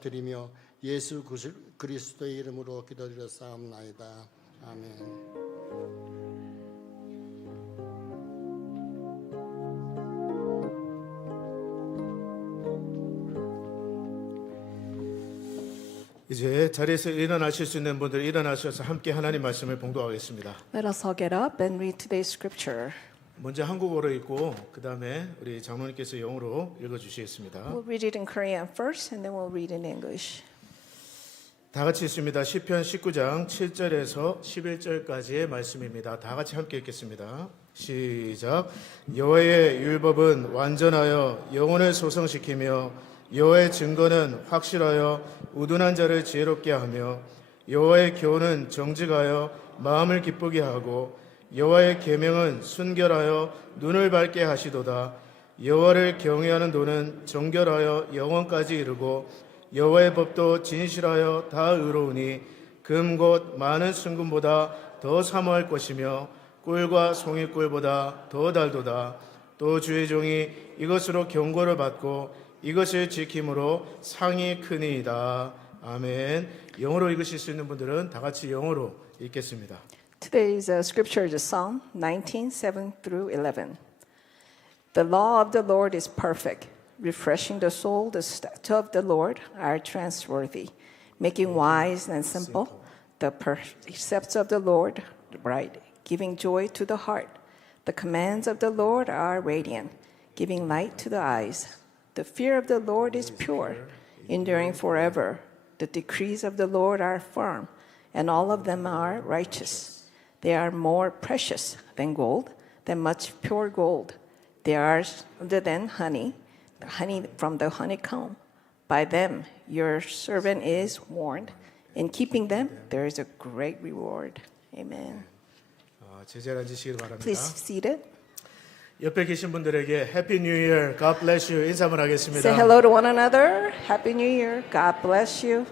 드리며 예수 그리스도의 이름으로 기도드렸사옵나이다. 아멘. 이제 자리에서 일어나실 수 있는 분들 일어나셔서 함께 하나님 말씀을 봉독하겠습니다. Let us all get up and read today's scripture. 먼저 한국어로 읽고 그 다음에 우리 장로님께서 영어로 읽어주시겠습니다. We'll read it in Korean first, and then we'll read in English. 다 같이 읽습니다. 시편 19장 7절에서 11절까지의 말씀입니다. 다 같이 함께 읽겠습니다. 시작. 여호와의 율법은 완전하여 영혼을 소성시키며 여호와의 증거는 확실하여 우둔한 자를 지혜롭게 하며 여호와의 교훈은 정직하여 마음을 기쁘게 하고 여호와의 계명은 순결하여 눈을 밝게 하시도다. 여호와를 경외하는 도는 정결하여 영원까지 이르고 여호와의 법도 진실하여 다 의로우니 금 곧 많은 순금보다 더 사모할 것이며 꿀과 송이꿀보다 더 달도다. 또 주의 종이 이것으로 경고를 받고 이것을 지킴으로 상이 크니이다. 아멘. 영어로 읽으실 수 있는 분들은 다 같이 영어로 읽겠습니다. Today's scripture is Psalm 19, 7 through 11. The law of the Lord is perfect, refreshing the soul. The statutes of the Lord are trustworthy, making wise and simple. The precepts of the Lord right, giving joy to the heart. The commands of the Lord are radiant, giving light to the eyes. The fear of the Lord is pure, enduring forever. The decrees of the Lord are firm, and all of them are righteous. They are more precious than gold, than much pure gold. They are sweeter than honey, the honey from the honeycomb. By them your servant is warned. In keeping them, there is a great reward. Amen. 제자리 앉으시길 바랍니다. Please be seated. 옆에 계신 분들에게 해피 뉴 이어, God bless you 인사 한번 하겠습니다. Say hello to one another. Happy New Year. God bless you.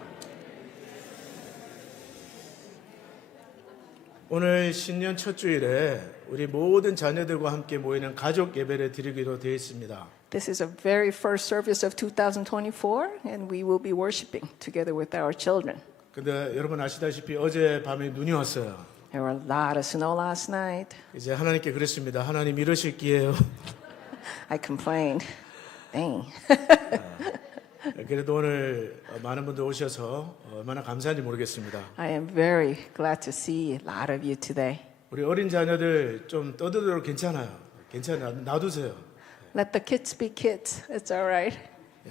오늘 신년 첫 주일에 우리 모든 자녀들과 함께 모이는 가족 예배를 드리기로 되어 있습니다. This is a very first service of 2024, and we will be worshiping together with our children. 근데 여러분 아시다시피 어제 밤에 눈이 왔어요. There were a lot of snow last night. 이제 하나님께 그랬습니다. 하나님 이러실기에요. I complained. Dang. 그래도 오늘 많은 분들 오셔서 얼마나 감사한지 모르겠습니다. I am very glad to see a lot of you today. 우리 어린 자녀들 좀 떠들어도 괜찮아요. 놔두세요. Let the kids be kids. It's all right.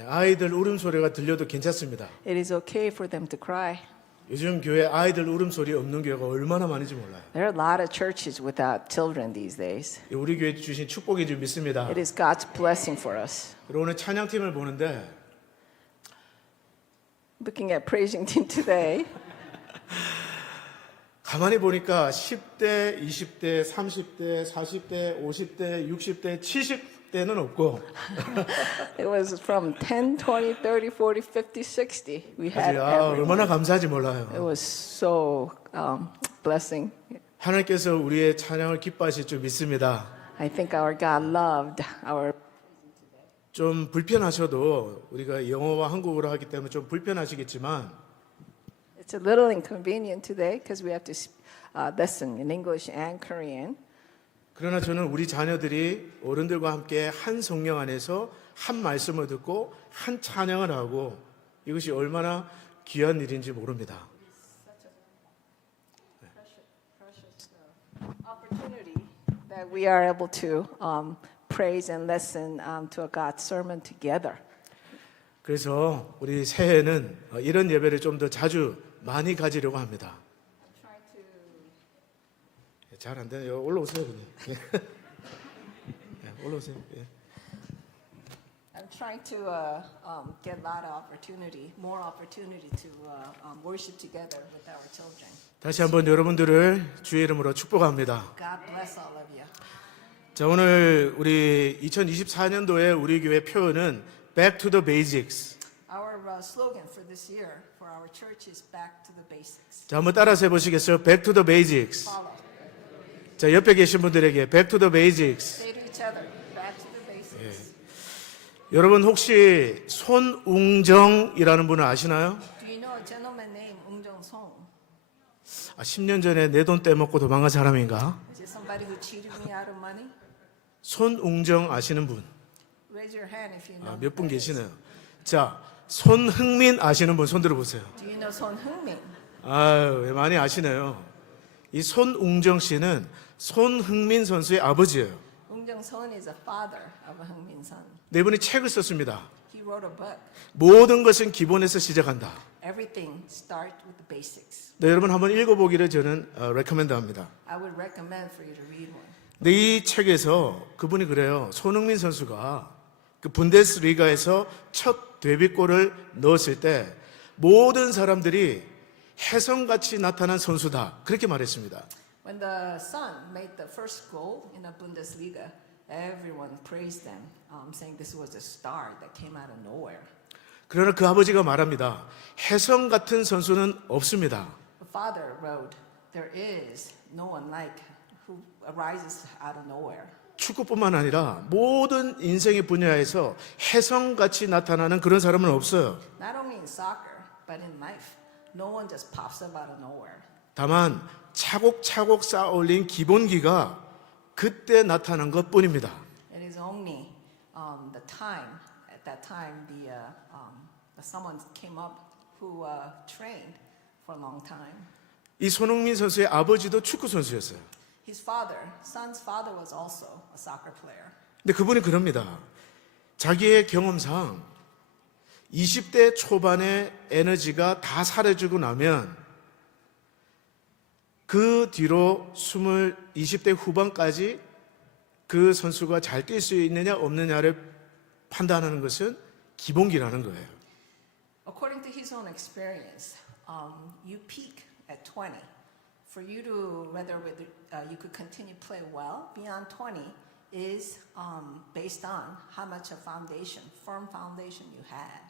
아이들 울음소리가 들려도 괜찮습니다. It is okay for them to cry. 요즘 교회 아이들 울음소리 없는 교회가 얼마나 많은지 몰라요. There are a lot of churches without children these days. 우리 교회 주신 축복인 줄 믿습니다. It is God's blessing for us. 그리고 오늘 찬양팀을 보는데 Looking at praising team today, 가만히 보니까 10대, 20대, 30대, 40대, 50대, 60대, 70대는 없고 it was from 10, 20, 30, 40, 50, 60. We had everyone. 얼마나 감사한지 몰라요. It was so blessing. 하나님께서 우리의 찬양을 기뻐하실 줄 믿습니다. I think our God loved our. 좀 불편하셔도 우리가 영어와 한국어로 하기 때문에 좀 불편하시겠지만 It's a little inconvenient today because we have to listen in English and Korean. 그러나 저는 우리 자녀들이 어른들과 함께 한 성령 안에서 한 말씀을 듣고 한 찬양을 하고 이것이 얼마나 귀한 일인지 모릅니다. Opportunity that we are able to praise and listen to a God's sermon together. 그래서 우리 새해에는 이런 예배를 좀 더 자주 많이 가지려고 합니다. 잘 안 되네요. 올라오세요 그냥. 올라오세요. I'm trying to get a lot of opportunity, more opportunity to worship together with our children. 다시 한번 여러분들을 주의 이름으로 축복합니다. God bless all of you. 자, 오늘 우리 2024년도에 우리 교회 표현은 Back to the Basics. Our slogan for this year for our church is back to the basics. 자, 한번 따라서 해보시겠어요? Back to the Basics. Follow. 자, 옆에 계신 분들에게 Back to the Basics. Say to each other, back to the basics. 여러분 혹시 손웅정이라는 분을 아시나요? Do you know a gentleman named Ung Jong Song? 10년 전에 내 돈 떼먹고 도망간 사람인가? Is it somebody who cheated me out of money? 손웅정 아시는 분? Raise your hand if you know. 몇 분 who that is. 계시네요. 자, 손흥민 아시는 분 손 들어보세요. Do you know Son Heung-min? 아유, 많이 아시네요. 이 손웅정 씨는 손흥민 선수의 아버지예요. Ung Jong Son is a father of Heung-min son. 네 분이 책을 썼습니다. He wrote a book. 모든 것은 기본에서 시작한다. Everything starts with the basics. 네, 여러분 한번 읽어보기를 저는 레커멘드합니다. I would recommend for you to read one. 네, 이 책에서 그분이 그래요. 손흥민 선수가 그 분데스리가에서 첫 데뷔골을 넣었을 때 모든 사람들이 혜성같이 나타난 선수다. 그렇게 말했습니다. When the son made the first goal in the Bundesliga, everyone praised them, saying this was a star that came out of nowhere. 그러나 그 아버지가 말합니다. 혜성 같은 선수는 없습니다. The father wrote, there is no one like who arises out of nowhere. 축구뿐만 아니라 모든 인생의 분야에서 혜성같이 나타나는 그런 사람은 없어요. Not only in soccer, but in life, no one just pops up out of nowhere. 다만 차곡차곡 쌓아 올린 기본기가 그때 나타난 것뿐입니다. It is only the time, at that time, someone came up who trained for a long time. 이 손흥민 선수의 아버지도 축구 선수였어요. His father, son's father was also a soccer player. 근데 그분이 그럽니다. 자기의 경험상 20대 초반의 에너지가 다 사라지고 나면 그 뒤로 20대 후반까지 그 선수가 잘 뛸 수 있느냐 없느냐를 판단하는 것은 기본기라는 거예요. According to his own experience, you peak at 20. For you to whether you could continue to play well beyond 20 is based on how much a foundation, firm foundation you had.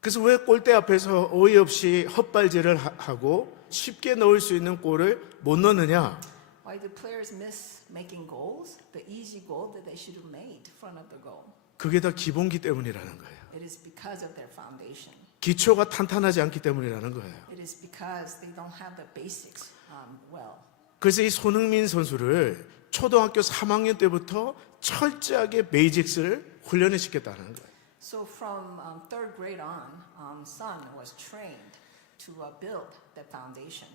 그래서 왜 골대 앞에서 어이없이 헛발질을 하고 쉽게 넣을 수 있는 골을 못 넣느냐? Why do players miss making goals? The easy goal that they should have made in front of the goal. 그게 다 기본기 때문이라는 거예요. It is because of their foundation. 기초가 탄탄하지 않기 때문이라는 거예요. It is because they don't have the basics well. 그래서 이 손흥민 선수를 초등학교 3학년 때부터 철저하게 베이직스를 훈련을 시켰다는 거예요. So from third grade on, son was trained to build that foundation.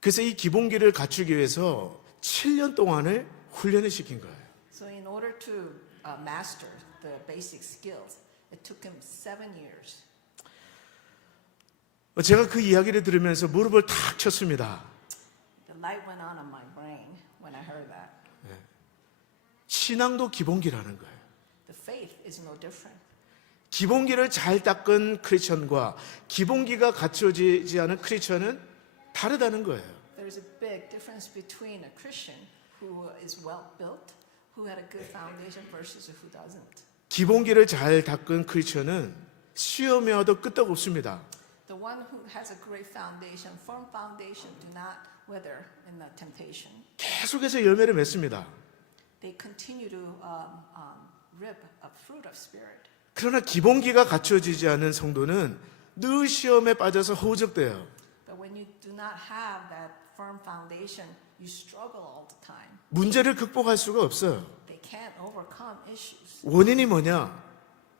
그래서 이 기본기를 갖추기 위해서 7년 동안을 훈련을 시킨 거예요. So in order to master the basic skills, it took him 7 years. 제가 그 이야기를 들으면서 무릎을 탁 쳤습니다. The light went on in my brain when I heard that. 신앙도 기본기라는 거예요. The faith is no different. 기본기를 잘 닦은 크리스천과 기본기가 갖춰지지 않은 크리스천은 다르다는 거예요. There's a big difference between a Christian who is well built, who had a good foundation versus who doesn't. 기본기를 잘 닦은 크리스천은 시험에 와도 끄떡없습니다. The one who has a great foundation, firm foundation, do not wither in the temptation. 계속해서 열매를 맺습니다. They continue to rip a fruit of spirit. 그러나 기본기가 갖춰지지 않은 성도는 늘 시험에 빠져서 허우적대요. But when you do not have that firm foundation, you struggle all the time. 문제를 극복할 수가 없어요. They can't overcome issues. 원인이 뭐냐?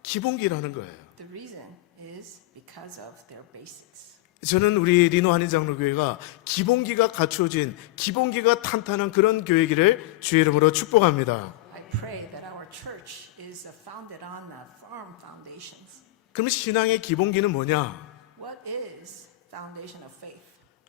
기본기라는 거예요. The reason is because of their basics. 저는 우리 리노 한인장로교회가 기본기가 갖춰진 기본기가 탄탄한 그런 교회기를 주의 이름으로 축복합니다. I pray that our church is founded on firm foundations. 그럼 신앙의 기본기는 뭐냐? What is foundation of faith?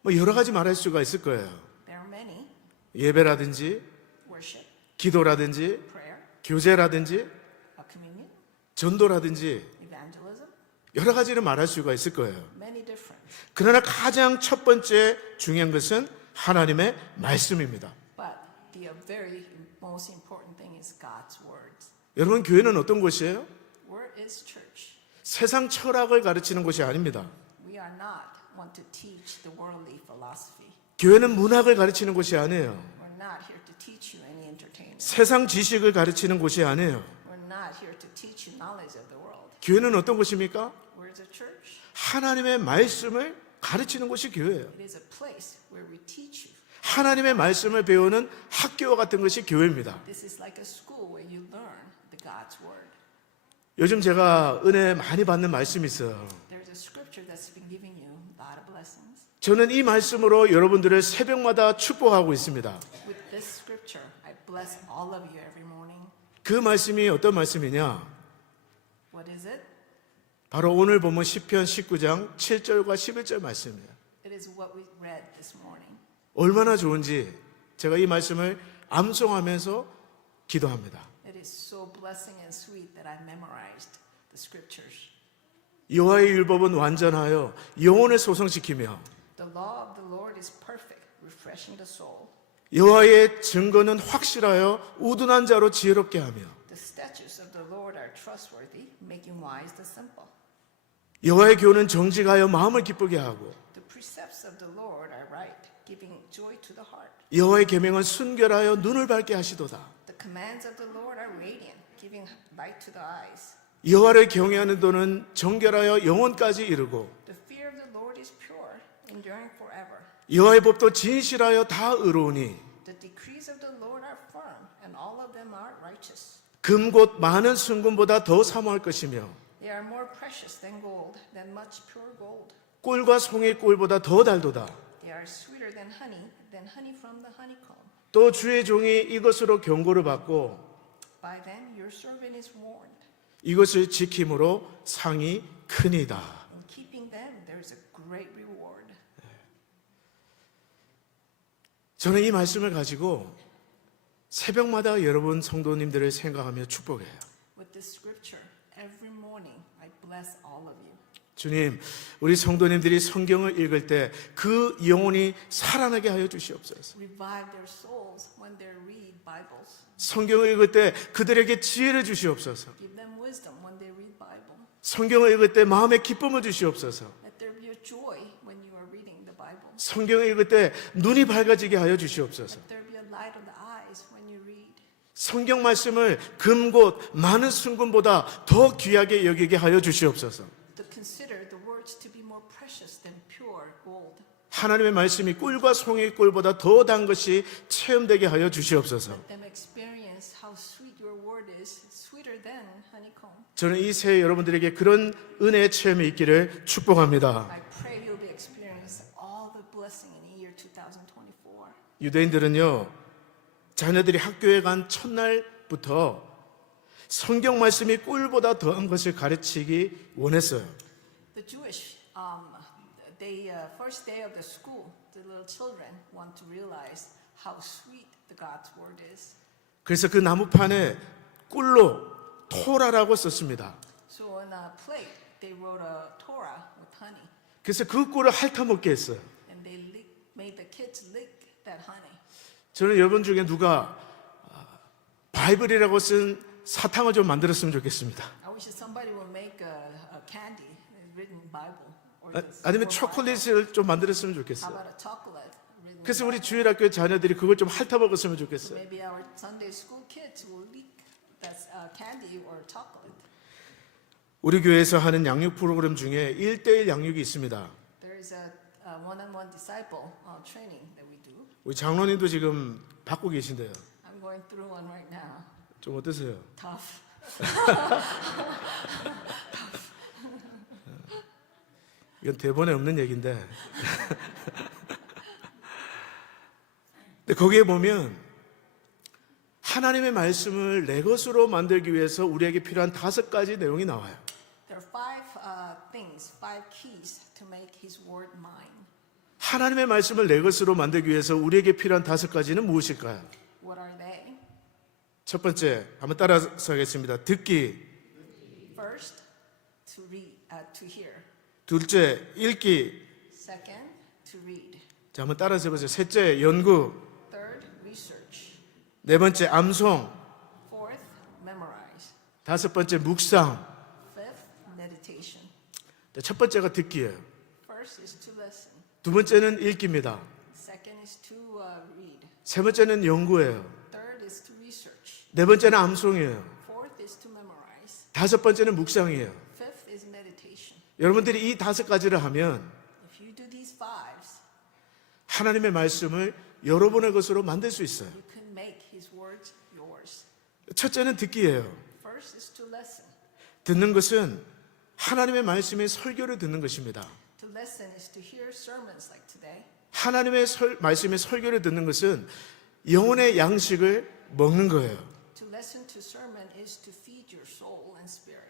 뭐 여러 가지 말할 수가 있을 거예요. There are many. 예배라든지 Worship, 기도라든지 prayer, 교제라든지 a communion, 전도라든지 evangelism, 여러 가지를 말할 수가 있을 거예요. many different. 그러나 가장 첫 번째 중요한 것은 하나님의 말씀입니다. But the very most important thing is God's words. 여러분 교회는 어떤 곳이에요? Where is church? 세상 철학을 가르치는 곳이 아닙니다. We are not want to teach the worldly philosophy. 교회는 문학을 가르치는 곳이 아니에요. We're not here to teach you any entertainment. 세상 지식을 가르치는 곳이 아니에요. We're not here to teach you knowledge of the world. 교회는 어떤 곳입니까? Where's the church? 하나님의 말씀을 가르치는 곳이 교회예요. It is a place where we teach you. 하나님의 말씀을 배우는 학교와 같은 것이 교회입니다. This is like a school where you learn the God's word. 요즘 제가 은혜 많이 받는 말씀이 있어요. There's a scripture that's been giving you a lot of blessings. 저는 이 말씀으로 여러분들을 새벽마다 축복하고 있습니다. With this scripture, I bless all of you every morning. 그 말씀이 어떤 말씀이냐? What is it? 바로 오늘 보면 시편 19장 7절과 11절 말씀이에요. It is what we read this morning. 얼마나 좋은지 제가 이 말씀을 암송하면서 기도합니다. It is so blessing and sweet that I memorized the scriptures. 여호와의 율법은 완전하여 영혼을 소성시키며 The law of the Lord is perfect, refreshing the soul. 여호와의 증거는 확실하여 우둔한 자로 지혜롭게 하며 The statutes of the Lord are trustworthy, making wise the simple. 여호와의 교훈은 정직하여 마음을 기쁘게 하고 The precepts of the Lord are right, giving joy to the heart. 여호와의 계명은 순결하여 눈을 밝게 하시도다. The commands of the Lord are radiant, giving light to the eyes. 여호와를 경외하는 도는 정결하여 영혼까지 이르고 The fear of the Lord is pure, enduring forever. 여호와의 법도 진실하여 다 의로우니 The decrees of the Lord are firm, and all of them are righteous. 금 곧 많은 순금보다 더 사모할 것이며 They are more precious than gold, than much pure gold. 꿀과 송이 꿀보다 더 달도다. They are sweeter than honey from the honeycomb. 또 주의 종이 이것으로 경고를 받고 By them your servant is warned. 이것을 지킴으로 상이 크니다. In keeping them there is a great reward. 저는 이 말씀을 가지고 새벽마다 여러분 성도님들을 생각하며 축복해요. With this scripture, every morning I bless all of you. 주님, 우리 성도님들이 성경을 읽을 때 그 영혼이 살아나게 하여 주시옵소서. Revive their souls when they read Bibles. 성경을 읽을 때 그들에게 지혜를 주시옵소서. Give them wisdom when they read Bible. 성경을 읽을 때 마음의 기쁨을 주시옵소서. Let there be a joy when you are reading the Bible. 성경을 읽을 때 눈이 밝아지게 하여 주시옵소서. Let there be a light on the eyes when you read. 성경 말씀을 금곧 많은 순금보다 더 귀하게 여기게 하여 주시옵소서. To consider the words to be more precious than pure gold. 하나님의 말씀이 꿀과 송이 꿀보다 더 단 것이 체험되게 하여 주시옵소서. Let them experience how sweet your word is, sweeter than honeycomb. 저는 이 새해 여러분들에게 그런 은혜의 체험이 있기를 축복합니다. I pray you'll be experiencing all the blessing in the year 2024. 유대인들은요, 자녀들이 학교에 간 첫날부터 성경 말씀이 꿀보다 더한 것을 가르치기 원했어요. The Jewish, first day of the school, the little children want to realize how sweet the God's word is. 그래서 그 나무판에 꿀로 토라라고 썼습니다. So on a plate, they wrote a Torah with honey, 그래서 그 꿀을 핥아먹게 했어요. and they made the kids lick that honey. 저는 여러분 중에 누가 바이블이라고 쓴 사탕을 좀 만들었으면 좋겠습니다. I wish somebody would make a candy written Bible. Or 아니면 or 초콜릿을 좀 만들었으면 How 좋겠어요. about a chocolate written 그래서 우리 Bible? 주일학교 자녀들이 그걸 좀 핥아먹었으면 So 좋겠어요. maybe our Sunday school kids will lick that candy or chocolate. 우리 교회에서 하는 양육 프로그램 중에 1대1 양육이 있습니다. There is a one-on-one disciple training that we do. 우리 장로님도 지금 받고 계신데요. I'm going through one right now. 좀 어떠세요? Tough. 이건 대본에 없는 얘기인데. 근데 거기에 보면 하나님의 말씀을 내 것으로 만들기 위해서 우리에게 필요한 5가지 내용이 나와요. There are five keys to make His word mine. 하나님의 말씀을 내 것으로 만들기 위해서 우리에게 필요한 5가지는 무엇일까요? What are they? 첫 번째, 한번 따라서 하겠습니다. 듣기. First, to hear. 둘째, 읽기. Second, to read. 자, 한번 따라서 해보세요. 셋째, 연구. Third, research. 네 번째, 암송. Fourth, memorize. 다섯 번째, 묵상. Fifth, meditation. 첫 번째가 듣기예요. First is to listen. 두 번째는 읽기입니다. Second is to read. 세 번째는 연구예요. Third is to research. 네 번째는 암송이에요. Fourth is to memorize. 다섯 번째는 묵상이에요. Fifth is meditation. 여러분들이 이 다섯 가지를 하면 If you do these fives, 하나님의 말씀을 여러분의 것으로 만들 수 있어요. you can make His words yours. 첫째는 듣기예요. First is to listen. 듣는 것은 하나님의 말씀의 설교를 듣는 것입니다. To listen is to hear sermons like today. 하나님의 말씀의 설교를 듣는 것은 영혼의 양식을 먹는 거예요. To listen to sermon is to feed your soul and spirit.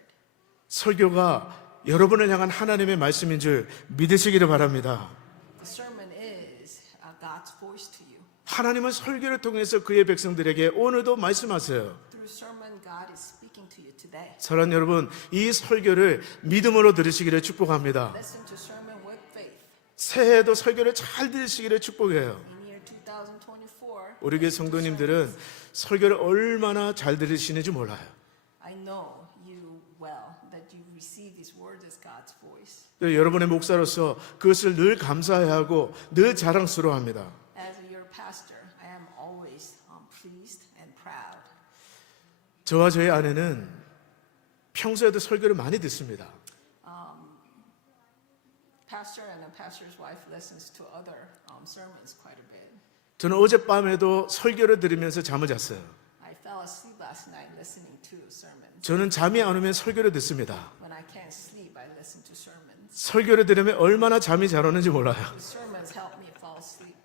설교가 여러분을 향한 하나님의 말씀인 줄 믿으시기를 바랍니다. The sermon is God's voice to you. 하나님은 설교를 통해서 그의 백성들에게 오늘도 말씀하세요. Through sermon, God is speaking to you today. 사랑하는 여러분, 이 설교를 믿음으로 들으시기를 축복합니다. Listen to sermon with faith. 새해에도 설교를 잘 들으시기를 축복해요. In year 2024, 우리 교회 성도님들은 설교를 얼마나 잘 들으시는지 몰라요. I know you well that you receive these words as God's voice. 여러분의 목사로서 그것을 늘 감사해야 하고 늘 자랑스러워합니다. As your pastor, I am always pleased and proud. 저와 저희 아내는 평소에도 설교를 많이 듣습니다. Pastor and a pastor's wife listens to other sermons quite a bit. 저는 어젯밤에도 설교를 들으면서 잠을 잤어요. I fell asleep last night listening to sermons. 저는 잠이 안 오면 설교를 듣습니다. When I can't sleep, I listen to sermons. 설교를 들으면 얼마나 잠이 잘 오는지 몰라요. The sermons help me fall asleep.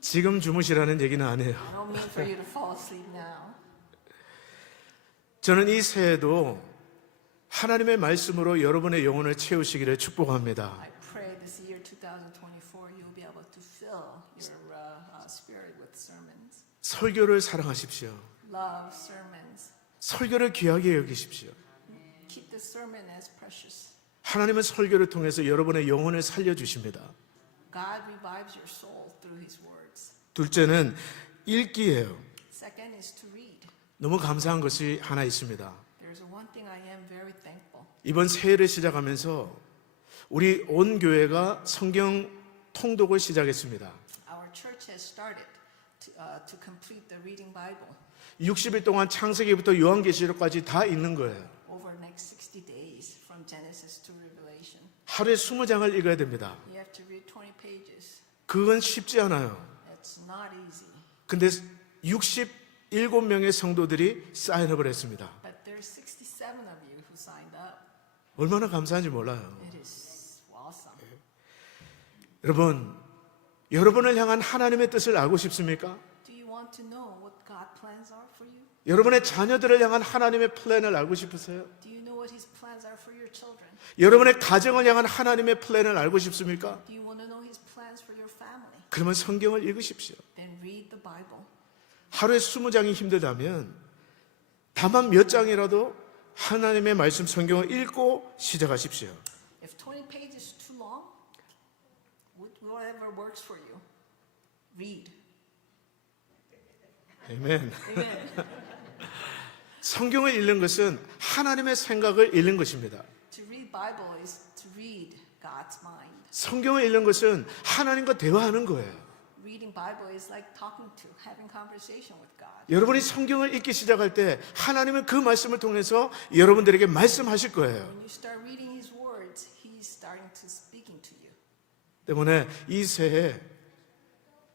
지금 주무시라는 얘기는 안 해요. I don't mean for you to fall asleep now. 저는 이 새해도 하나님의 말씀으로 여러분의 영혼을 채우시기를 축복합니다. I pray this year 2024 you'll be able to fill your spirit with sermons. 설교를 사랑하십시오. Love sermons. 설교를 귀하게 여기십시오. Keep the sermon as precious. 하나님은 설교를 통해서 여러분의 영혼을 살려주십니다. God revives your soul through His words. 둘째는 읽기예요. Second is to read. 너무 감사한 것이 하나 있습니다. There's one thing I am very thankful. 이번 새해를 시작하면서 우리 온 교회가 성경 통독을 시작했습니다. Our church has started to complete the reading Bible. 60일 동안 창세기부터 요한계시록까지 다 읽는 거예요. Over the next 60 days from Genesis to Revelation. 하루에 20장을 읽어야 됩니다. You have to read 20 pages. 그건 쉽지 않아요. It's not easy. 근데 67명의 성도들이 사인업을 했습니다. But there's 67 of you who signed up. 얼마나 감사한지 몰라요. It is awesome. 여러분을 향한 하나님의 뜻을 알고 싶습니까? Do you want to know what God plans are for you? 여러분의 자녀들을 향한 하나님의 플랜을 알고 싶으세요? Do you know what His plans are for your children? 여러분의 가정을 향한 하나님의 플랜을 알고 싶습니까? Do you want to know His plans for your family? 그러면 성경을 읽으십시오. Then read the Bible. 하루에 20장이 힘들다면 다만 몇 장이라도 하나님의 말씀 성경을 읽고 시작하십시오. If 20 pages is too long, whatever works for you, read. 아멘. Amen. 성경을 읽는 것은 하나님의 생각을 읽는 것입니다. To read Bible is to read God's mind. 성경을 읽는 것은 하나님과 대화하는 거예요. Reading Bible is like talking to, having conversation with God. 여러분이 성경을 읽기 시작할 때 하나님은 그 말씀을 통해서 여러분들에게 말씀하실 거예요. When you start reading His words, He's starting to speaking to you. 때문에 이 새해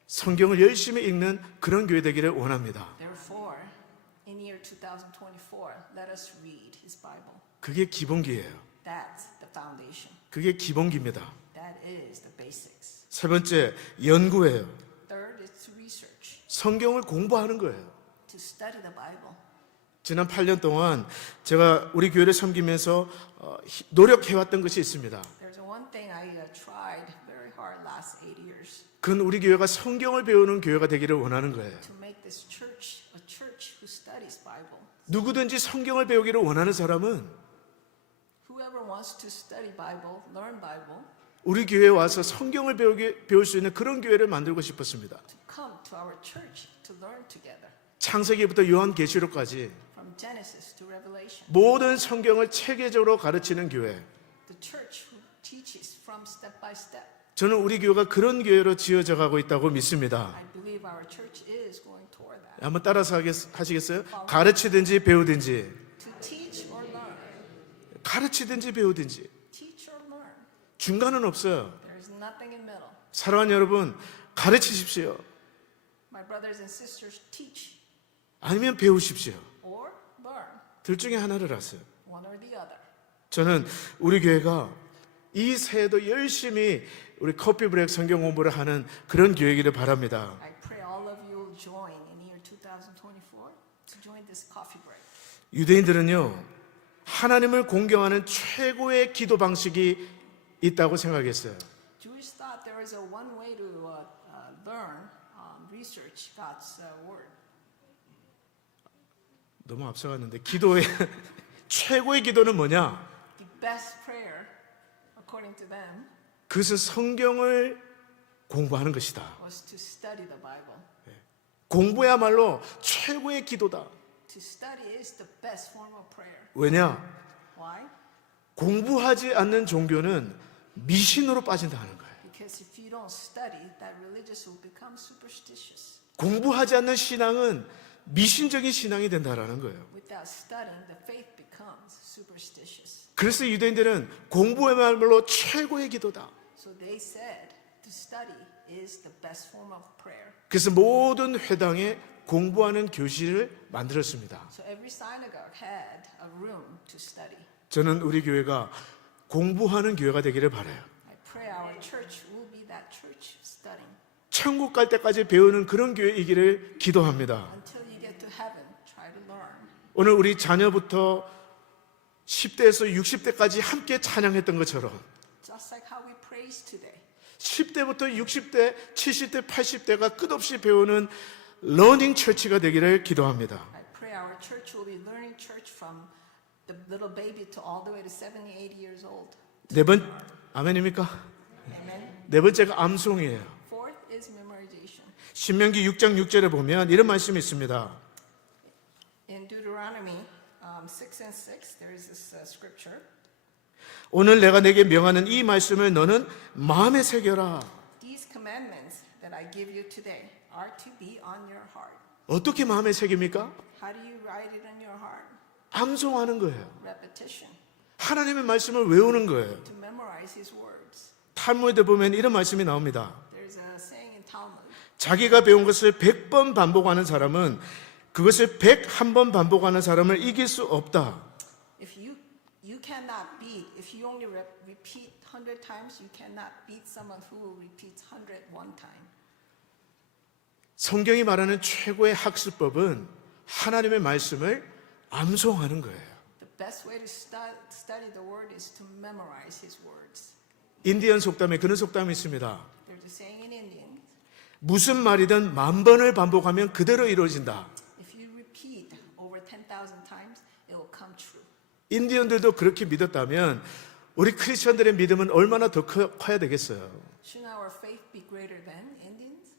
성경을 열심히 읽는 그런 교회 되기를 원합니다. Therefore, in year 2024, let us read His Bible. 그게 기본기예요. That's the foundation. 그게 기본기입니다. That is the basics. 세 번째, 연구예요. Third is to research, 성경을 공부하는 거예요. to study the Bible. 지난 8년 동안 제가 우리 교회를 섬기면서 노력해왔던 것이 있습니다. There's one thing I tried very hard last 8 years 그건 우리 교회가 성경을 배우는 교회가 되기를 원하는 거예요. to make this church a church who studies Bible. 누구든지 성경을 배우기를 원하는 사람은 Whoever wants to study Bible, learn Bible, 우리 교회에 와서 성경을 배울 수 있는 그런 교회를 만들고 싶었습니다. to come to our church to learn together. 창세기부터 요한계시록까지 From Genesis to Revelation. 모든 성경을 체계적으로 가르치는 교회. The church who teaches from step by step. 저는 우리 교회가 그런 교회로 지어져 가고 있다고 믿습니다. I believe our church is going toward that. 한번 따라서 하시겠어요? 가르치든지 배우든지, To teach or learn. 가르치든지 배우든지 Teach or learn. 중간은 없어요. There's nothing in middle. 사랑하는 여러분, 가르치십시오. My brothers and sisters, teach 아니면 배우십시오. or learn. 둘 중에 하나를 하세요. One or the other. 저는 우리 교회가 이 새해도 열심히 우리 커피 브레이크 성경 공부를 하는 그런 교회이기를 바랍니다. I pray all of you will join in year 2024 to join this coffee break. 유대인들은요, 하나님을 공경하는 최고의 기도 방식이 있다고 생각했어요. Jews thought there was a one way to learn, research God's word. 너무 앞서갔는데 기도의 최고의 기도는 뭐냐? The best prayer, according to them, 그것은 성경을 공부하는 것이다. was to study the Bible. 공부야말로 최고의 기도다. To study is the best form of prayer. 왜냐? Why? 공부하지 않는 종교는 미신으로 빠진다는 거예요. Because if you don't study, that religious will become superstitious. 공부하지 않는 신앙은 미신적인 신앙이 된다라는 거예요. Without studying, the faith becomes superstitious. 그래서 유대인들은 공부야말로 최고의 기도다. So they said to study is the best form of prayer. 그래서 모든 회당에 공부하는 교실을 만들었습니다. So every synagogue had a room to study. 저는 우리 교회가 공부하는 교회가 되기를 바라요. I pray our church will be that church studying. 천국 갈 때까지 배우는 그런 교회이기를 기도합니다. Until you get to heaven, try to learn. 오늘 우리 자녀부터 10대에서 60대까지 함께 찬양했던 것처럼 Just like how we praise today. 10대부터 60대, 70대, 80대가 끝없이 배우는 러닝 처치가 되기를 기도합니다. I pray our church will be learning church from the little baby to all the way to 70, 80 years old. 아멘입니까? Amen. 네 번째가 암송이에요. Fourth is memorization. 신명기 6장 6절에 보면 이런 말씀이 있습니다. In Deuteronomy 6 and 6, there is this scripture. 오늘 내가 내게 명하는 이 말씀을 너는 마음에 새겨라. These commandments that I give you today are to be on your heart. 어떻게 마음에 새깁니까? How do you write it on your heart? 암송하는 거예요. Repetition. 하나님의 말씀을 외우는 거예요. To memorize his words. 탈무드에 보면 이런 말씀이 나옵니다. There's a saying in Talmud. 자기가 배운 것을 100번 반복하는 사람은 그것을 101번 반복하는 사람을 이길 수 없다. If you cannot beat, if you only repeat 100 times, you cannot beat someone who will repeat 101 time. 성경이 말하는 최고의 학습법은 하나님의 말씀을 암송하는 거예요. The best way to study the word is to memorize his words. 인디언 속담에 그런 속담이 있습니다. There's a saying in Indian, 무슨 말이든 10,000번을 반복하면 그대로 이루어진다. if you repeat over 10,000 times, it will come true. 인디언들도 그렇게 믿었다면 우리 크리스천들의 믿음은 얼마나 더 커야 되겠어요. Shouldn't our faith be greater than Indians?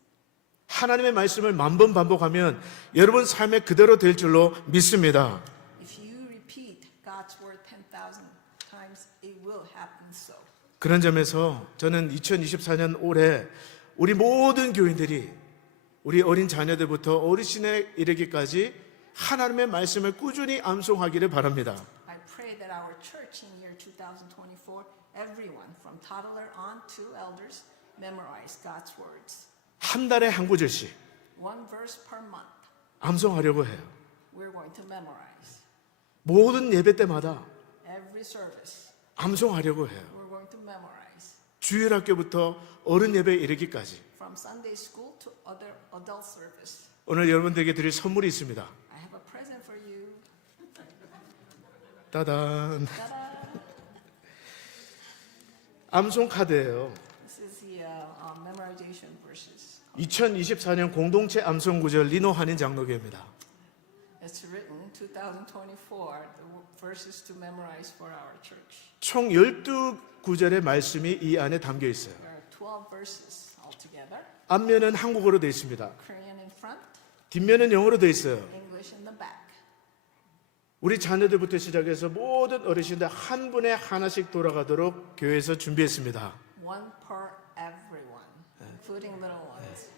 하나님의 말씀을 10,000번 반복하면 여러분 삶에 그대로 될 줄로 믿습니다. If you repeat God's word 10,000 times, it will happen so. 그런 점에서 저는 2024년 올해 우리 모든 교인들이 우리 어린 자녀들부터 어르신에 이르기까지 하나님의 말씀을 꾸준히 암송하기를 바랍니다. I pray that our church in year 2024, everyone from toddler on to elders, memorize God's words. 한 달에 한 구절씩 One verse per month, 암송하려고 해요. we're going to memorize. 모든 예배 때마다 Every service, 암송하려고 해요. we're going to memorize. 주일학교부터 어른 예배에 이르기까지. From Sunday school to other adult service. 오늘 여러분들에게 드릴 선물이 있습니다. I have a present for you. 따단. Ta-da! 암송 카드예요. This is the memorization verses. 2024년 공동체 암송 구절 리노 한인 장로교입니다. It's written 2024, the verses to memorize for our church. 총 12구절의 말씀이 이 안에 담겨 있어요. There are 12 verses altogether. 앞면은 한국어로 되어 있습니다. Korean in front, 뒷면은 영어로 되어 있어요. English in the back. 우리 자녀들부터 시작해서 모든 어르신들 한 분에 하나씩 돌아가도록 교회에서 준비했습니다. One per including little ones.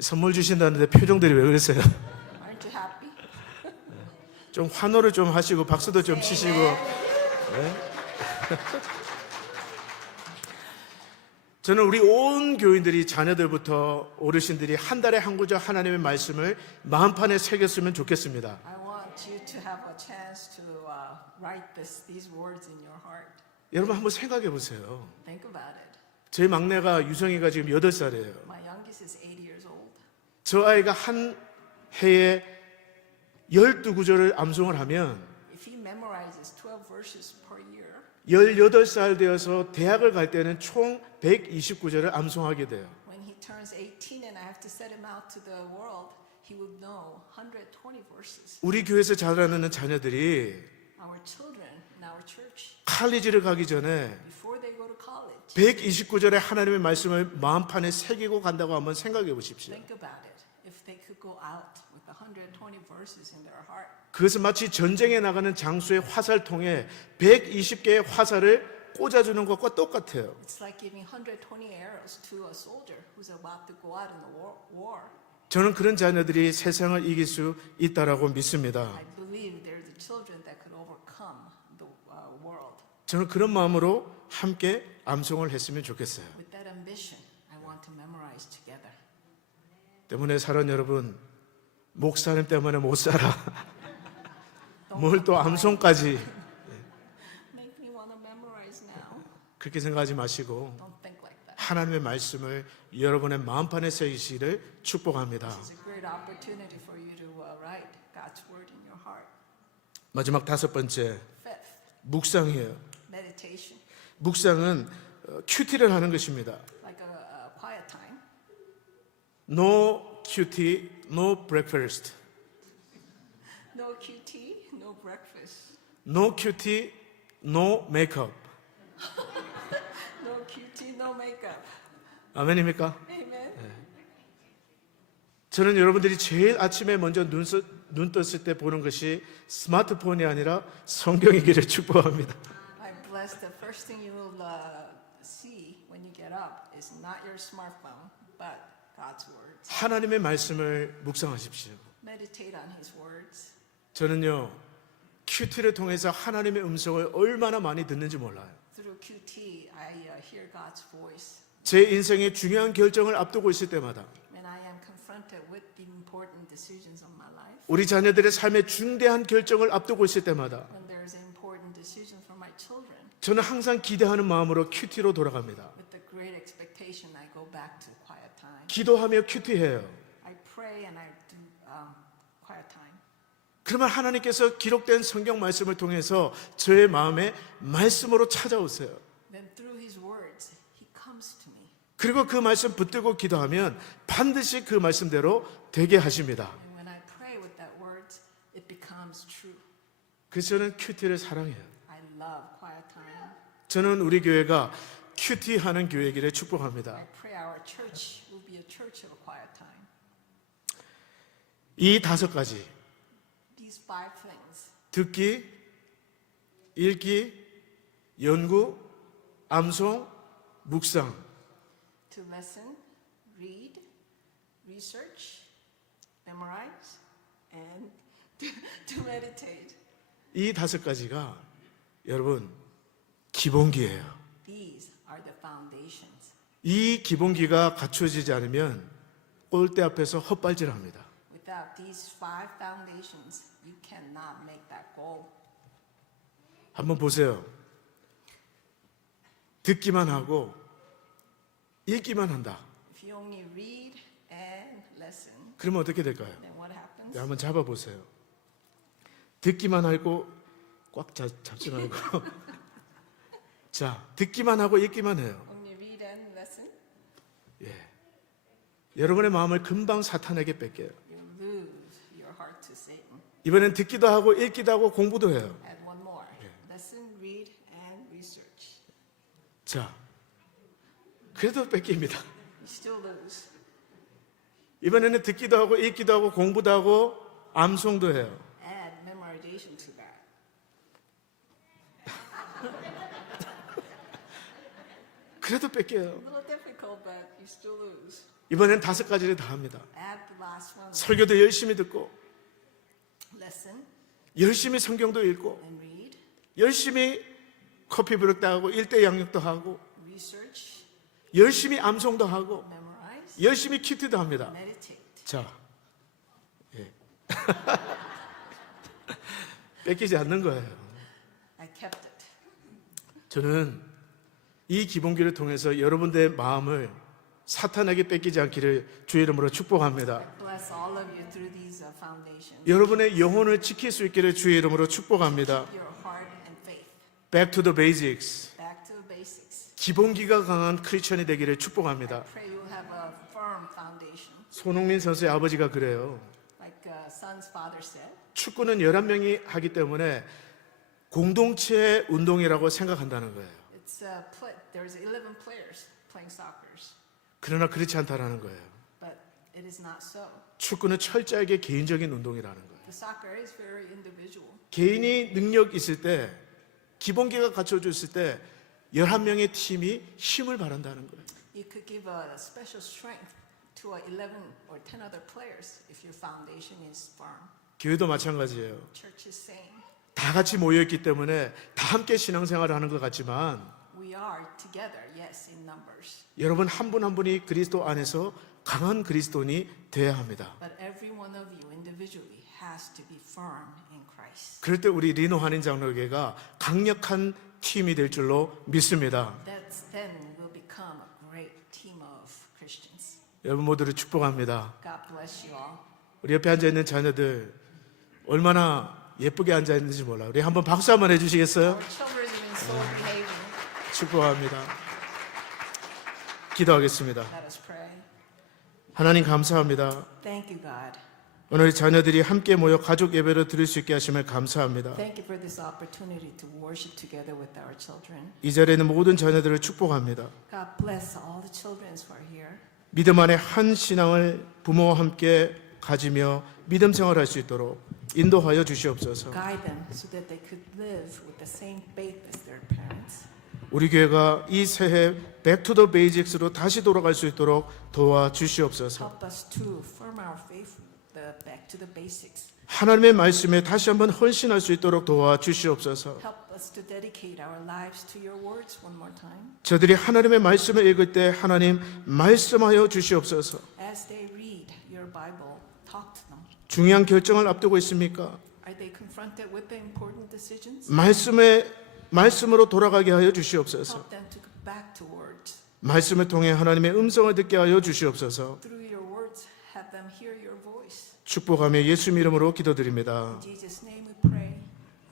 선물 주신다는데 표정들이 왜 그러세요? Aren't you happy? 좀 환호를 좀 하시고 박수도 좀 치시고. 네? 저는 우리 온 교인들이 자녀들부터 어르신들이 한 달에 한 구절 하나님의 말씀을 마음판에 새겼으면 좋겠습니다. I want you to have a chance to write these words in your heart. 여러분 한번 생각해 보세요. Think about it. 제 막내가 유성이가 지금 8살이에요. My youngest is 8 years old. 저 아이가 한 해에 12구절을 암송을 하면 If he memorizes 12 verses per year, 18살 되어서 대학을 갈 때는 총 129절을 암송하게 돼요. when he turns 18 and I have to set him out to the world, he would know 120 verses. 우리 교회에서 자라는 자녀들이 Our children in our church, 칼리지를 가기 전에 before they go to college, 129절의 하나님의 말씀을 마음판에 새기고 간다고 한번 생각해 보십시오. think about it. If they could go out with 120 verses in their heart, 그것은 마치 전쟁에 나가는 장수의 화살통에 120개의 화살을 꽂아주는 것과 똑같아요. it's like giving 120 arrows to a soldier who's about to go out in the war. 저는 그런 자녀들이 세상을 이길 수 있다라고 믿습니다. I believe they're the children that could overcome the world. 저는 그런 마음으로 함께 암송을 했으면 좋겠어요. With that ambition, I want to memorize together. 때문에 사랑 여러분, 목사님 때문에 못 살아. 뭘 또 암송까지 Make me want to memorize now. 그렇게 생각하지 마시고 Don't think like that. 하나님의 말씀을 여러분의 마음판에 새기시기를 축복합니다. It's a great opportunity for you to write God's word in your heart. 마지막 5번째, Fifth, 묵상이에요. meditation, 묵상은 큐티를 하는 것입니다. like a quiet time. No cutie, no breakfast. No QT, no breakfast. No cutie, no makeup. No QT, no makeup. 아멘입니까? Amen. 저는 여러분들이 제일 아침에 먼저 눈 떴을 때 보는 것이 스마트폰이 아니라 성경이기를 축복합니다. I bless the first thing you will see when you get up is not your smartphone, but God's words. 하나님의 말씀을 묵상하십시오. Meditate on His words. 저는요, 큐티를 통해서 하나님의 음성을 얼마나 많이 듣는지 몰라요. Through QT, I hear God's voice. 제 인생의 중요한 결정을 앞두고 있을 때마다, When I am confronted with the important decisions of my life, 우리 자녀들의 삶의 중대한 결정을 앞두고 있을 때마다 when there is an important decision for my children, 저는 항상 기대하는 마음으로 큐티로 돌아갑니다. with the great expectation, I go back to quiet time. 기도하며 큐티해요. I pray and I do quiet time. 그러면 하나님께서 기록된 성경 말씀을 통해서 저의 마음에 말씀으로 찾아오세요. Then through His words, He comes to me. 그리고 그 말씀 붙들고 기도하면 반드시 그 말씀대로 되게 하십니다. And when I pray with that words, it becomes true. 그래서 저는 큐티를 사랑해요. I love quiet time. 저는 우리 교회가 큐티하는 교회기를 축복합니다. I pray our church will be a church of quiet time. 이 5가지, These 5 things, 듣기, 읽기, 연구, 암송, 묵상, to listen, read, research, memorize, and to meditate. 이 5가지가 여러분 기본기예요. These are the foundations. 이 기본기가 갖춰지지 않으면 꼴대 앞에서 헛발질합니다. Without these 5 foundations, you cannot make that goal. 한번 보세요. 듣기만 하고 읽기만 한다. If you only read and listen, 그러면 어떻게 될까요? then what happens? 네, 한번 잡아보세요. 듣기만 하고 꽉 잡지 말고 자, 듣기만 하고 읽기만 해요. Only read and listen, 예. 여러분의 마음을 금방 사탄에게 뺏겨요. you lose your heart to Satan. 이번엔 듣기도 하고 읽기도 하고 공부도 해요. Add one more. Listen, read, and research. 자, 그래도 뺏깁니다. You still lose. 이번에는 듣기도 하고 읽기도 하고 공부도 하고 암송도 해요. Add memorization to that. 그래도 뺏겨요. A little difficult, but you still lose. 이번엔 5가지를 다 합니다. Add the last one. 설교도 열심히 듣고, Listen 열심히 성경도 읽고, and read. 열심히 커피 브룩도 하고, 1대 양육도 하고, Research, 열심히 암송도 하고, memorize, 열심히 키트도 합니다. meditate. 자, 예. 뺏기지 않는 거예요. I kept it. 저는 이 기본기를 통해서 여러분들의 마음을 사탄에게 뺏기지 않기를 주의 이름으로 축복합니다. Bless all of you through these foundations. 여러분의 영혼을 지킬 수 있기를 주의 이름으로 축복합니다. Your heart and faith. Back to the basics. Back to the basics. 기본기가 강한 크리스천이 되기를 축복합니다. Pray you have a firm foundation. 손흥민 선수의 아버지가 그래요. Like son's father said. 축구는 11명이 하기 때문에 공동체 운동이라고 생각한다는 거예요. It's there's 11 players playing soccer, 그러나 그렇지 않다라는 거예요. but it is not so. 축구는 철저하게 개인적인 운동이라는 거예요. The soccer is very individual. 개인이 능력 있을 때, 기본기가 갖춰져 있을 때 11명의 팀이 힘을 발한다는 거예요. You could give a special strength to 11 or 10 other players if your foundation is firm. 교회도 마찬가지예요. Church is same. 다 같이 모여있기 때문에 다 함께 신앙생활을 하는 것 같지만 We are together, yes, in numbers. 여러분 한 분 한 분이 그리스도 안에서 강한 그리스도인이 되어야 합니다. But every one of you individually has to be firm in Christ. 그럴 때 우리 리노 한인 장로교회가 강력한 팀이 될 줄로 믿습니다. Then we'll become a great team of Christians. 여러분 모두를 축복합니다. God bless you all. 우리 옆에 앉아있는 자녀들 얼마나 예쁘게 앉아있는지 몰라. 우리 한번 박수 한번 해주시겠어요? Our children have been so behaving. 축복합니다. 기도하겠습니다. Let us pray. 하나님 감사합니다. Thank you, God. 오늘 자녀들이 함께 모여 가족 예배를 드릴 수 있게 하심을 감사합니다. Thank you for this opportunity to worship together with our children. 이 자리에 있는 모든 자녀들을 축복합니다. God bless all the children who are here. 믿음 안에 한 신앙을 부모와 함께 가지며 믿음 생활할 수 있도록 인도하여 주시옵소서. Guide them so that they could live with the same faith as their parents. 우리 교회가 이 새해 Back to the Basics로 다시 돌아갈 수 있도록 도와주시옵소서. Help us to firm our faith back to the basics. 하나님의 말씀에 다시 한번 헌신할 수 있도록 도와주시옵소서. Help us to dedicate our lives to your words one more time. 저들이 하나님의 말씀을 읽을 때 하나님 말씀하여 주시옵소서. As they read your Bible, talk to them. 중요한 결정을 앞두고 있습니까? Are they confronted with the important decisions? 말씀으로 돌아가게 하여 주시옵소서. Help them to go back to words. 말씀을 통해 하나님의 음성을 듣게 하여 주시옵소서. Through your words, have them hear your voice. 축복하며 예수 이름으로 기도드립니다. In Jesus' name we pray.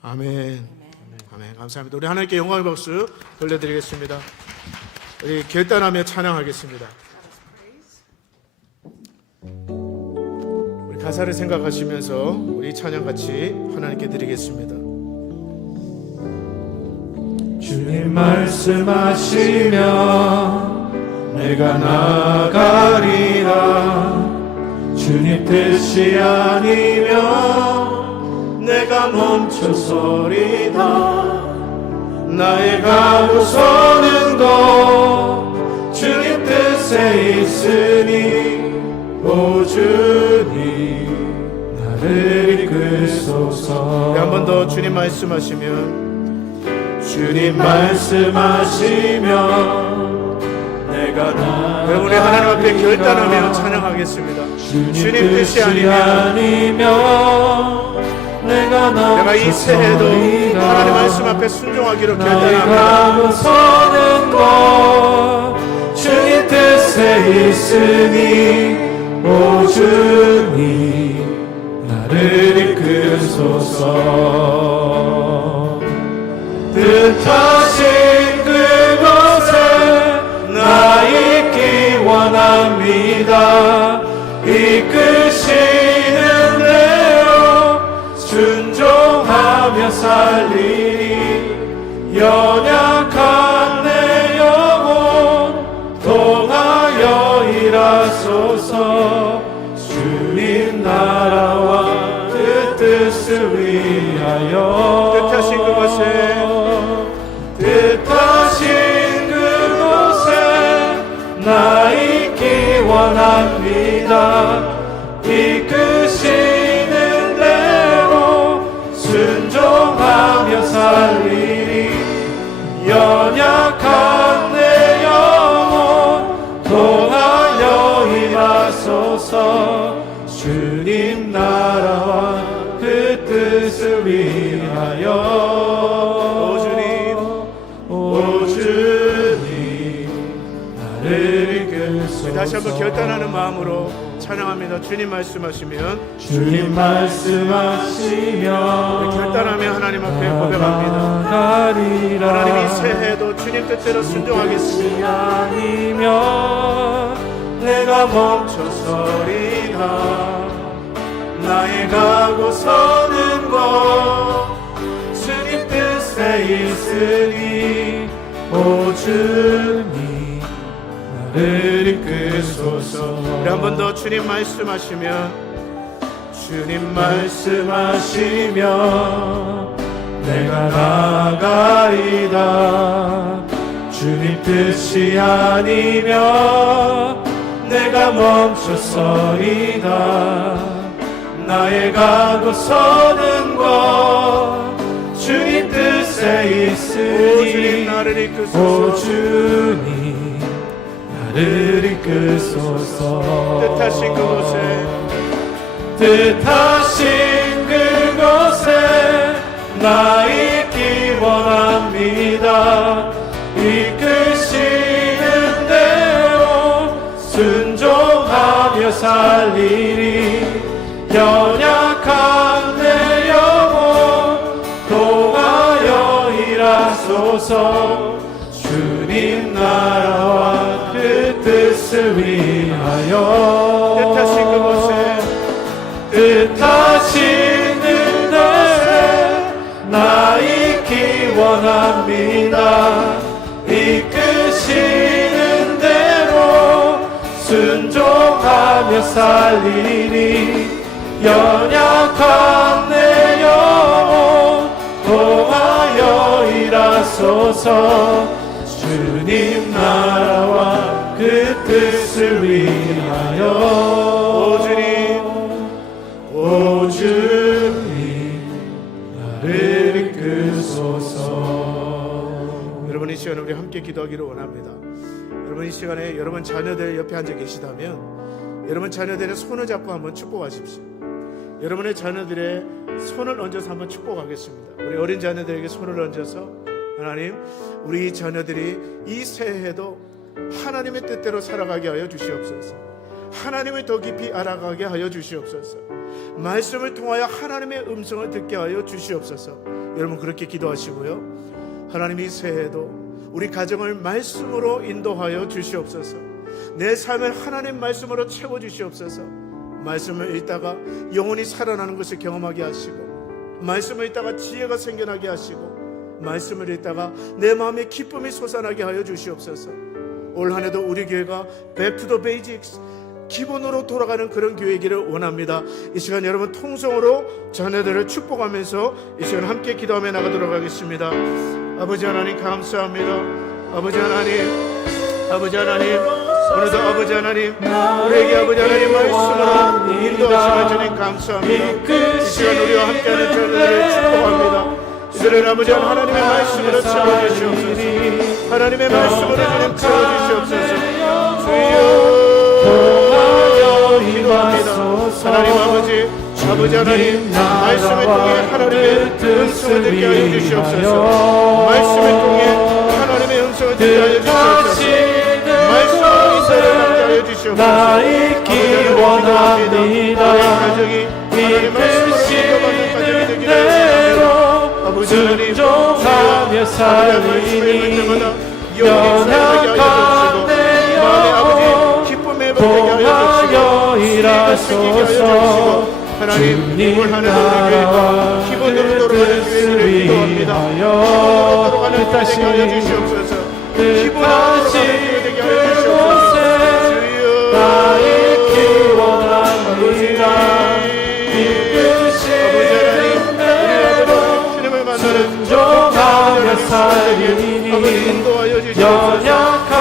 아멘. Amen. 아멘. 감사합니다. 우리 하나님께 영광의 박수 돌려드리겠습니다. 우리 결단하며 찬양하겠습니다. Let us praise. 우리 가사를 생각하시면서 우리 찬양 같이 하나님께 드리겠습니다. 주님 말씀하시면 내가 나가리라. 주님 뜻이 아니면 내가 멈춰서리다. 나의 가고 서는 것 주님 뜻에 있으니 오 주님 나를 이끌소서. 한 번 더 주님 말씀하시면 주님 말씀하시면 내가 나가리라. 여러분 우리 하나님 앞에 결단하며 찬양하겠습니다. 주님 뜻이 아니면 내가 이 새해도 하나님 말씀 앞에 순종하기로 결단합니다. 나가 서는 것 주님 뜻에 있으니 오 주님 나를 이끌소서. 뜻하신 그곳에 나 있기 원합니다. 이끄시는 대로 순종하며 살리니 연약한 내 영혼 통하여 일하소서. 주님 나라와 그 뜻을 위하여 뜻하신 그곳에 뜻하신 그곳에 원합니다. 이끄시는 대로 순종하며 살리니 연약한 내 영혼 통하여 임하소서. 주님 나라와 그 뜻을 위하여 오 주님 나를 이끌소서. 다시 한번 결단하는 마음으로 찬양합니다. 주님 말씀하시면 주님 말씀하시면 결단하며 하나님 앞에 고백합니다. 하나님 이 새해도 주님 뜻대로 순종하겠습니다. 아니면 내가 멈춰서리다. 나의 가고 서는 것 주님 뜻에 있으니 오 주님 나를 이끄소서. 우리 한 번 더 주님 말씀하시면 주님 말씀하시며 내가 나아가리다. 주님 뜻이 아니면 내가 멈춰서리다. 나의 가고 서는 것 주님 뜻에 있으니 오 주님 나를 이끄소서. 뜻하신 그곳에 나 있기 원합니다. 이끄시는 대로 순종하며 살리니 연약한 내 영혼 통하여 일하소서. 주님 나라와 그 뜻을 위하여 뜻하시는 곳에 나 있기 원합니다. 이끄시는 대로 순종하며 살리니 연약한 내 영혼 통하여 일하소서. 주님 나라와 그 뜻을 위하여 오 주님 나를 이끄소서. 여러분 이 시간에 우리 함께 기도하기를 원합니다. 여러분 이 시간에 여러분 자녀들 옆에 앉아 계시다면 여러분 자녀들의 손을 잡고 한번 축복하십시오. 여러분의 자녀들의 손을 얹어서 한번 축복하겠습니다. 우리 어린 자녀들에게 손을 얹어서 하나님 우리 자녀들이 이 새해에도 하나님의 뜻대로 살아가게 하여 주시옵소서. 하나님을 더 깊이 알아가게 하여 주시옵소서. 말씀을 통하여 하나님의 음성을 듣게 하여 주시옵소서. 여러분 그렇게 기도하시고요. 하나님 이 새해에도 우리 가정을 말씀으로 인도하여 주시옵소서. 내 삶을 하나님 말씀으로 채워주시옵소서. 말씀을 읽다가 영혼이 살아나는 것을 경험하게 하시고 말씀을 읽다가 지혜가 생겨나게 하시고 말씀을 읽다가 내 마음에 기쁨이 솟아나게 하여 주시옵소서. 올 한해도 우리 교회가 Back to the Basics 기본으로 돌아가는 그런 교회이기를 원합니다. 이 시간 여러분 통성으로 자녀들을 축복하면서 이 시간 함께 기도하며 나가도록 하겠습니다. 아버지 하나님 감사합니다. 아버지 하나님 오늘도 아버지 하나님 우리에게 아버지 하나님 말씀으로 인도하시는 주님 감사합니다. 이 시간 우리와 함께하는 자녀들을 축복합니다. 이들은 아버지 하나님의 말씀으로 채워주시옵소서. 하나님의 말씀으로 주님 채워주시옵소서. 주여 기도합니다. 하나님 아버지 하나님 말씀을 통해 하나님의 음성을 듣게 하여 주시옵소서. 말씀을 통해 하나님의 음성을 듣게 하여 주시옵소서. 말씀으로 이사를 갖게 하여 주시옵소서. 나 있기 원합니다. 가정이 하나님 말씀으로 인도받는 가정이 되기를 원합니다. 순종하며 살리니 연약한 내 영혼 통하여 일하소서. 주님 나라와 그 뜻을 위하여 뜻하신 그곳에 나 있기 원합니다. 이끄시는 대로 순종하며 살리니 연약한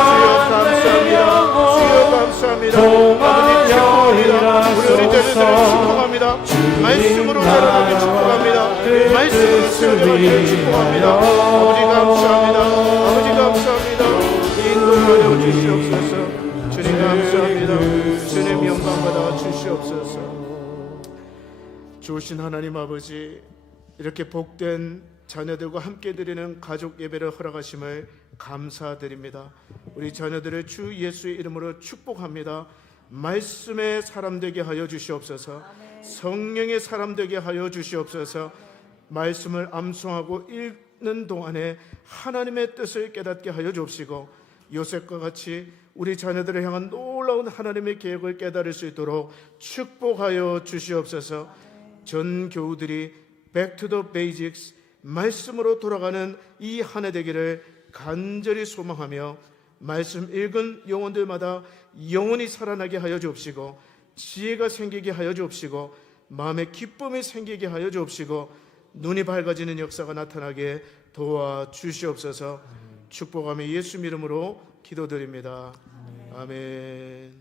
내 영혼 통하여 축복합니다. 말씀으로 자라나길 축복합니다. 말씀으로 세워져가기를 축복합니다. 아버지 감사합니다. 아버지 감사합니다. 인도하여 주시옵소서. 주님 감사합니다. 주님 영광받아 주시옵소서. 좋으신 하나님 아버지, 이렇게 복된 자녀들과 함께 드리는 가족 예배를 허락하심을 감사드립니다. 우리 자녀들을 주 예수의 이름으로 축복합니다. 말씀의 사람 되게 하여 주시옵소서. 성령의 사람 되게 하여 주시옵소서. 말씀을 암송하고 읽는 동안에 하나님의 뜻을 깨닫게 하여 주옵시고, 요셉과 같이 우리 자녀들을 향한 놀라운 하나님의 계획을 깨달을 수 있도록 축복하여 주시옵소서. 전 교우들이 Back to the Basics, 말씀으로 돌아가는 이 한 해 되기를 간절히 소망하며, 말씀 읽은 영혼들마다 영혼이 살아나게 하여 주옵시고, 지혜가 생기게 하여 주옵시고, 마음에 기쁨이 생기게 하여 주옵시고, 눈이 밝아지는 역사가 나타나게 도와주시옵소서. 축복하며 예수 이름으로 기도드립니다. 아멘.